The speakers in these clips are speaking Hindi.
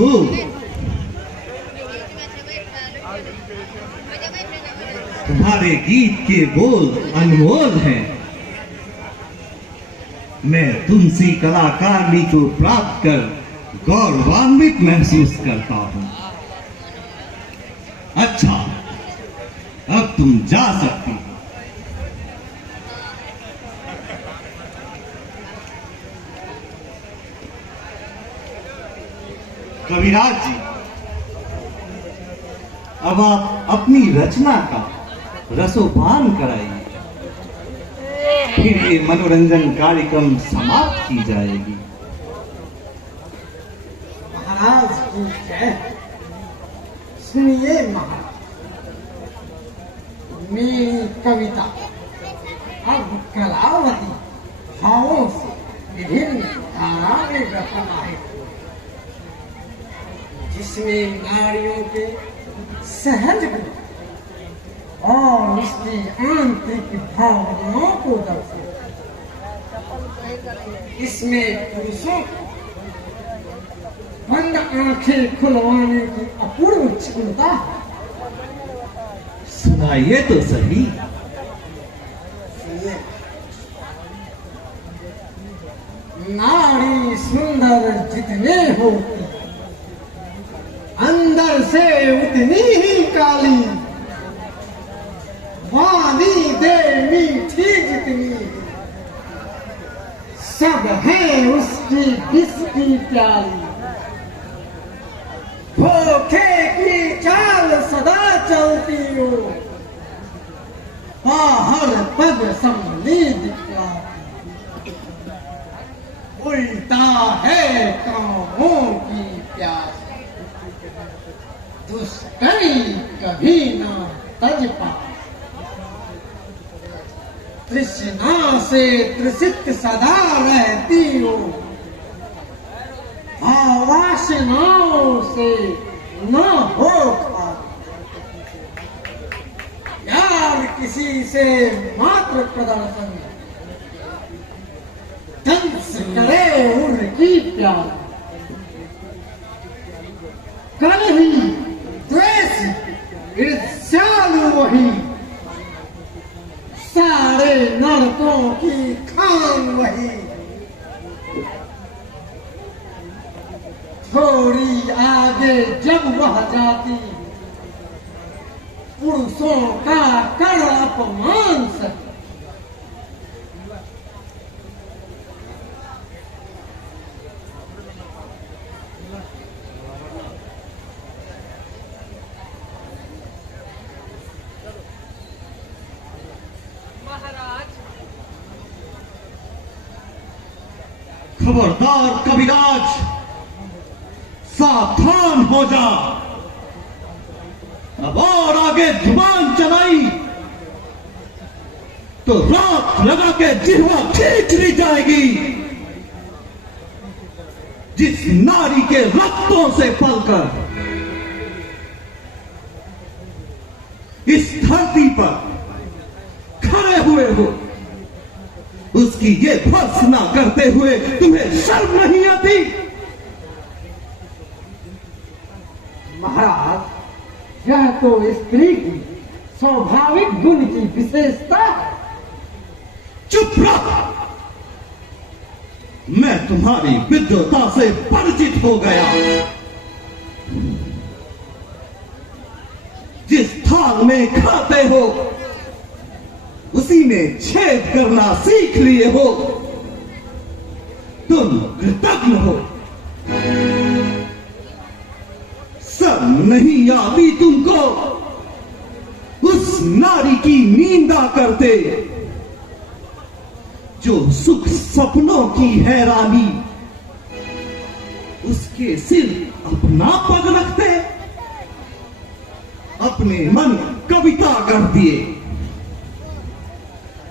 हो, तुम्हारे गीत के बोल अनमोल हैं। मैं तुमसी कलाकारनी को प्राप्त कर गौरवान्वित महसूस करता हूं। अच्छा, अब तुम जा सकती हो। कविराज जी, अब आप अपनी रचना का रसोपान कराइए, फिर ये मनोरंजन कार्यक्रम समाप्त की जाएगी। महाराज की जय। सुनिए महाराज, मेरी कविता अब कलावती भावों से विभिन्न धारा में प्रवाहित हो, जिसमें नारियों के सहज गुण और उसकी आंतरिक भावनाओं को दर्शाए। इसमें पुरुषों को बंद आंखें खुलवाने की अपूर्व क्षमता है। सुनाइए तो सही। नारी सुंदर जितने होती, अंदर से उतनी ही काली। वाणी दे मीठी जितनी, सब है उसकी विष की प्याली। धोखे की चाल सदा चलती हो, बाहर पग संभली दिखलाती। उल्टा है कामों की प्यास, दुष्कर्मी कभी ना तज पा। तृष्णा से त्रसित सदा रहती हो, वासनाओं से न हो यार किसी से मात्र प्रदर्शन, दंस करे उनकी प्यार। कल ही द्वेष ईर्ष्यालु वही, सारे नरकों की खान वही। थोड़ी आगे जब वह जाती, पुरुषों का कर अपमान सही। खबरदार कविराज, सावधान हो जा। अब और आगे जुबान चलाई तो रात लगा के जिह्वा खींच ली जाएगी। जिस नारी के रक्तों से पलकर इस धरती पर खड़े हुए हो, उसकी ये भर्त्सना करते हुए तुम्हें शर्म नहीं आती? महाराज, यह तो स्त्री की स्वाभाविक गुण की विशेषता है। चुप रहो, मैं तुम्हारी विद्वता से परिचित हो गया। जिस थाल में खाते हो उसी में छेद करना सीख लिए हो। तुम कृतज्ञ हो, शर्म नहीं आती तुमको उस नारी की निंदा करते जो सुख सपनों की हैरानी उसके सिर अपना पग रखते, अपने मन कविता कर दिए।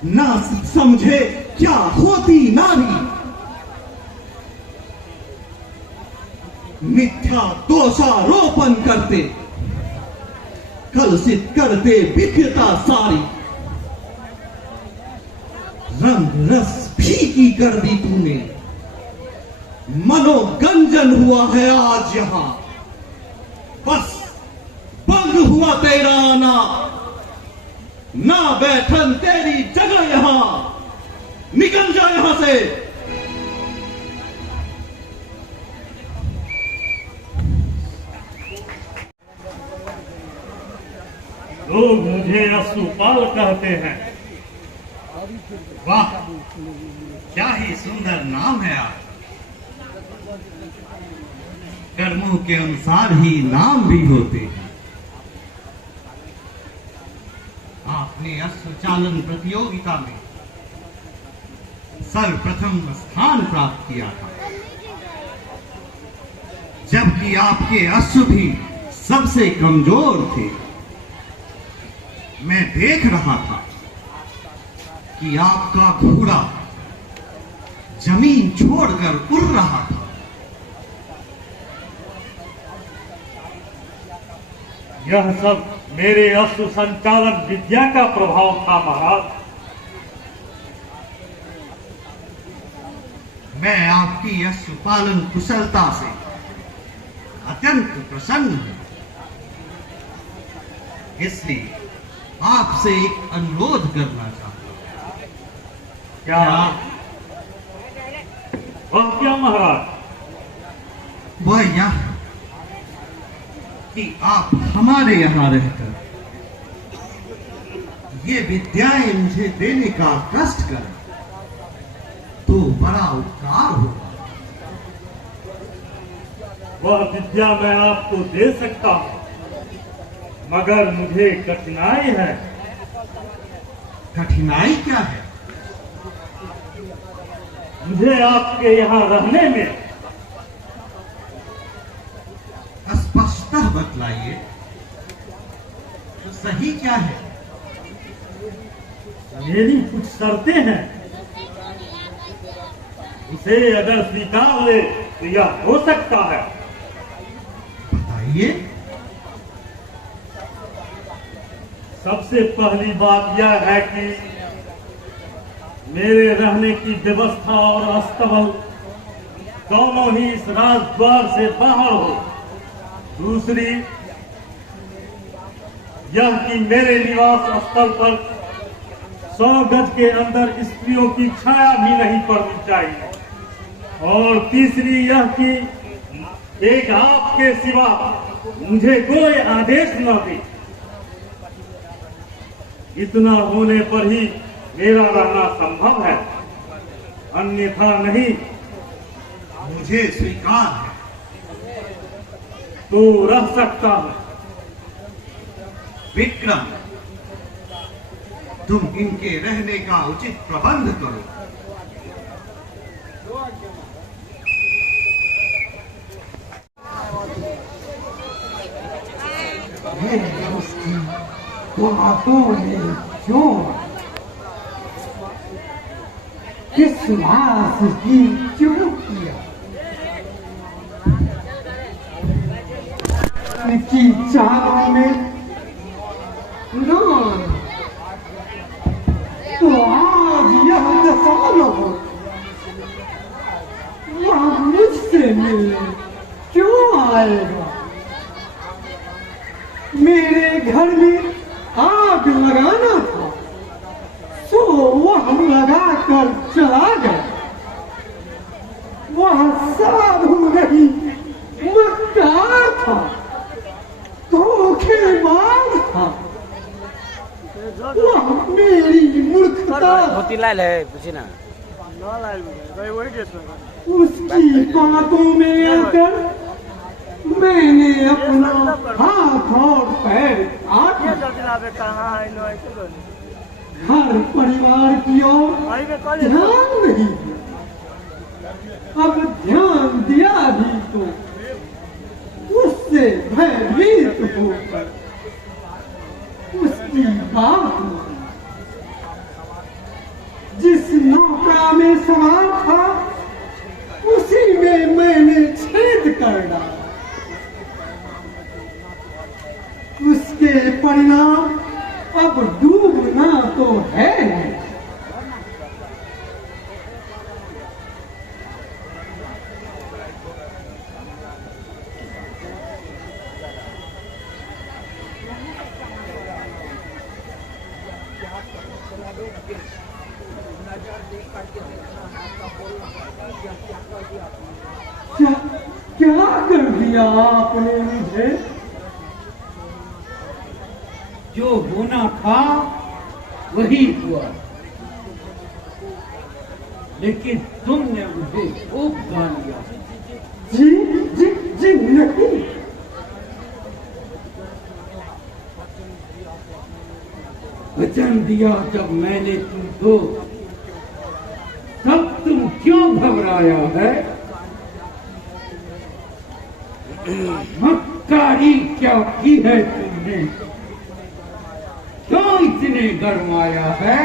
ना समझे क्या होती नारी, मिथ्या दोषारोपण करते, कलुषित करते विकृता सारी। रंग रस फीकी कर दी तूने, मनोगंजन हुआ है आज यहां। बस बंद हुआ तेरा आना, ना बैठन तेरी जगह यहां। निकल जा यहां से। लोग मुझे अश्रुपाल कहते हैं। वाह, क्या ही सुंदर नाम है आपका। कर्मों के अनुसार ही नाम भी होते हैं। आपने अश्रुचालन प्रतियोगिता में सर्वप्रथम स्थान प्राप्त किया था, जबकि आपके अश्रु भी सबसे कमजोर थे। मैं देख रहा था कि आपका घोड़ा जमीन छोड़कर उड़ रहा था। यह सब मेरे अश्रु संचालन विद्या का प्रभाव था महाराज। मैं आपकी अश्रु पालन कुशलता से अत्यंत प्रसन्न हूं। इसलिए आपसे एक अनुरोध करना चाहता हूं। क्या? वह क्या महाराज? वह यह कि आप हमारे यहां रहकर ये विद्याएं मुझे देने का कष्ट करें तो बड़ा उपकार होगा। वह विद्या मैं आपको दे सकता हूं, मगर मुझे कठिनाई है। कठिनाई क्या है? मुझे आपके यहां रहने में स्पष्टतः बतलाइए तो सही क्या है। मेरी कुछ शर्तें हैं, उसे अगर स्वीकार ले तो यह हो सकता है। बताइए। सबसे पहली बात यह है कि मेरे रहने की व्यवस्था और अस्तबल दोनों ही इस राजद्वार से बाहर हो। दूसरी यह कि मेरे निवास स्थल पर 100 गज के अंदर स्त्रियों की छाया भी नहीं पड़नी चाहिए। और तीसरी यह कि एक आपके सिवा मुझे कोई आदेश न दे। इतना होने पर ही मेरा रहना संभव है, अन्यथा नहीं। मुझे स्वीकार है तो रह सकता हूं। विक्रम, तुम इनके रहने का उचित प्रबंध करो। उसकी बातों ने क्यों किस मास की क्यों किया? उनकी चालों में नान तो आज यह दशा न हो। वह मुझसे मिलने क्यों आएगा? मेरे घर में आग लगाना था सो वह लगा कर चला गया। वह साधु नहीं मक्कार था, धोखेबाज था। वह मेरी मूर्खता उसकी बातों में आकर मैंने अपना हाथ और पैर काट हर परिवार की ओर ध्यान नहीं दिया। अब ध्यान दिया भी तो उससे भयभीत होकर उसकी बात मानी। जिस नौका में सवार था उसी में मैंने छेद कर डाला। उसके परिणाम अब डूबना तो है नहीं। क्या कर दिया आपने मुझे? जो होना था वही हुआ, लेकिन तुमने मुझे खूब गालियां। जी जी जी नहीं, वचन दिया जब मैंने तुमको, तब तुम क्यों घबराया है? मक्कारी क्या की है तुमने? क्यों इतने गरमाया है?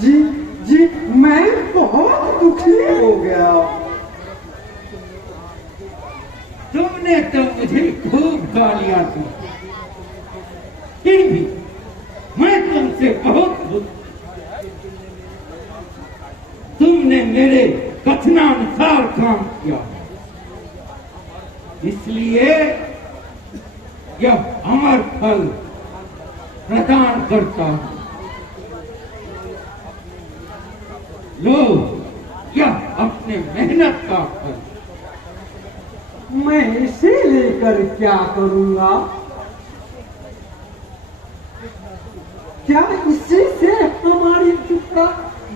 जी जी मैं बहुत दुखी हो गया। तुमने तो मुझे खूब गालियां दी, फिर भी मैं तुमसे बहुत दुख। तुमने मेरे कथनानुसार काम किया, इसलिए यह अमर फल प्रदान करता है। लो, यह अपने मेहनत का फल। मैं इसे लेकर क्या करूंगा? क्या इसी से हमारी चिंता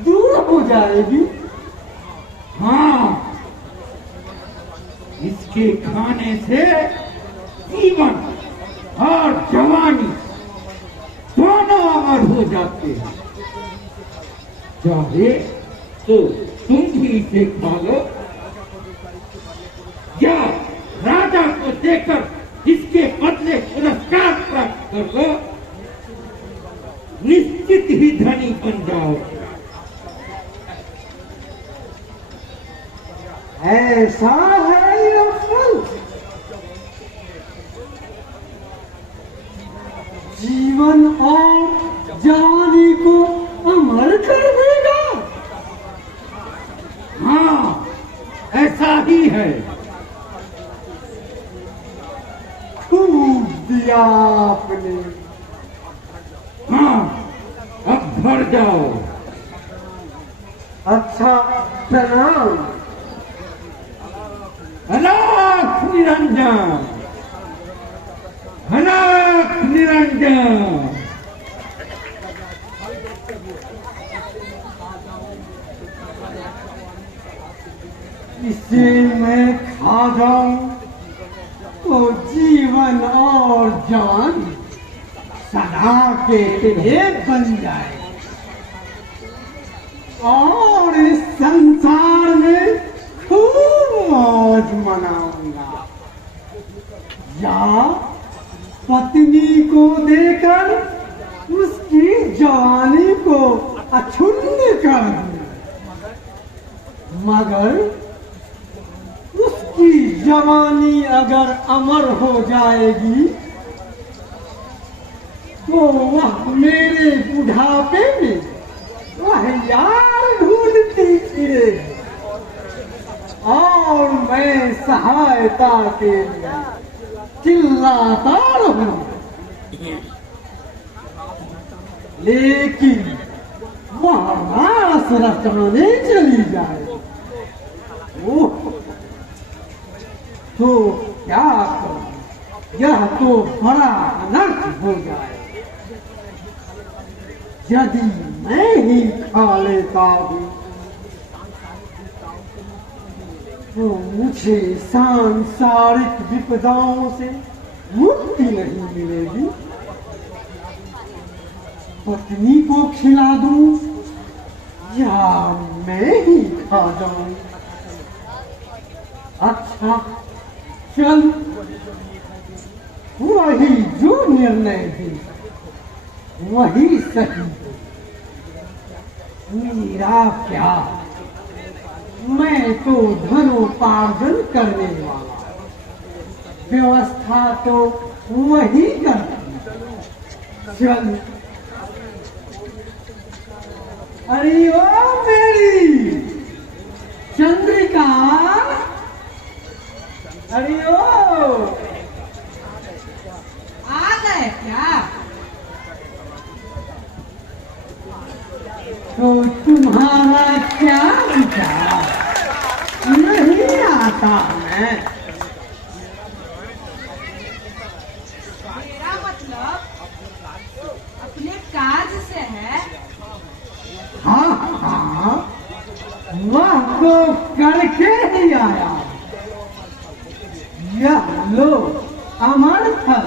दूर हो जाएगी? हाँ, इसके खाने से जीवन और जवानी दोनों अमर हो जाते हैं। चाहे तो तुम भी इसे खा लो, या राजा को देकर इसके बदले पुरस्कार प्राप्त कर लो। निश्चित ही धनी बन जाओ। ऐसा है यह फल, जीवन और जवानी को अमर कर देगा। हाँ, ऐसा ही है। खूब दिया आपने। हाँ, अब भर जाओ। अच्छा, प्रणाम। अनाथ निरंजन, अनाथ निरंजन। इसे मैं खा जाऊं तो जीवन और जान सदा के लिए बन जाए, और इस संसार में खूब मौज मनाऊंगा। या पत्नी को देकर उसकी जवानी को अछूत कर दूं, मगर उसकी जवानी अगर अमर हो जाएगी तो वह मेरे बुढ़ापे में वह यार ढूंढती फिरेगी, और मैं सहायता के लिए चिल्लाता रहूं। लेकिन वह रास रचाने चली जाए तो क्या करूं? यह तो बड़ा अनर्थ हो जाए। यदि मैं ही खा लेता हूं तो मुझे सांसारिक विपदाओं से मुक्ति नहीं मिलेगी। पत्नी को खिला दूं या मैं ही खा जाऊं? अच्छा, चल, वही जो निर्णय दे वही सही। मेरा क्या, मैं तो धनोपार्जन करने वाला, व्यवस्था तो वही करती। चल, अरे ओ मेरी चंद्रिका, अरे ओ, आ गए क्या? तो तुम्हारा क्या विचार? नहीं था मैं। मेरा मतलब अपने काज से है। हाँ हाँ, वह तो करके ही आया। यह लो अमर फल,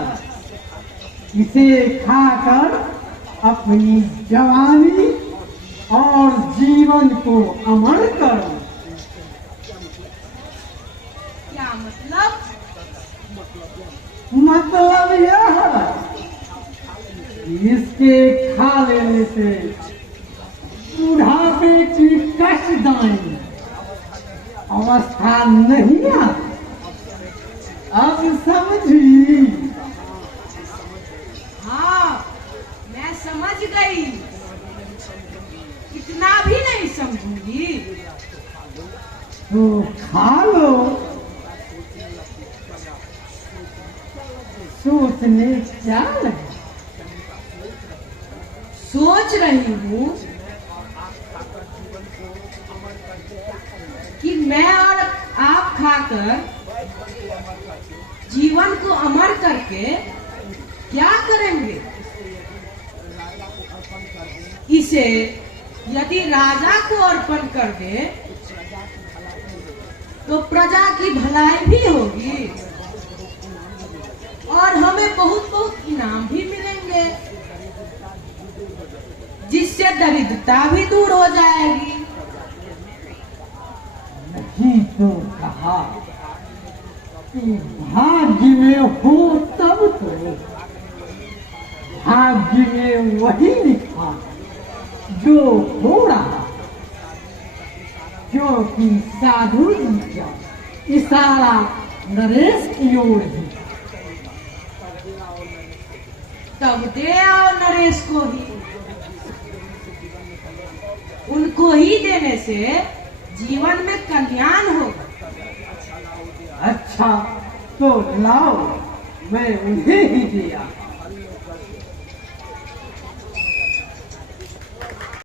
इसे खाकर अपनी जवानी और जीवन को अमर करो। क्या मतलब? मतलब यह है, इसके खा लेने से बुढ़ापे की कष्टदायी अवस्था नहीं आती। अब समझी? हाँ, मैं समझ गई। इतना भी नहीं समझूंगी। तो खा लो। सोचने क्या लगे? सोच रही हूँ कि मैं और आप खाकर जीवन को अमर करके क्या करेंगे। इसे यदि राजा को अर्पण कर दे तो प्रजा की भलाई भी होगी और हमें बहुत बहुत इनाम भी मिलेंगे, जिससे दरिद्रता भी दूर हो जाएगी। नहीं तो कहा कि भाग्य में हो तब तो। भाग्य में वही लिखा जो हो रहा, क्योंकि साधु जी का इशारा नरेश की ओर है। तब दे आओ नरेश को ही। उनको ही देने से जीवन में कल्याण होगा। अच्छा तो लाओ, मैं उन्हें ही दिया।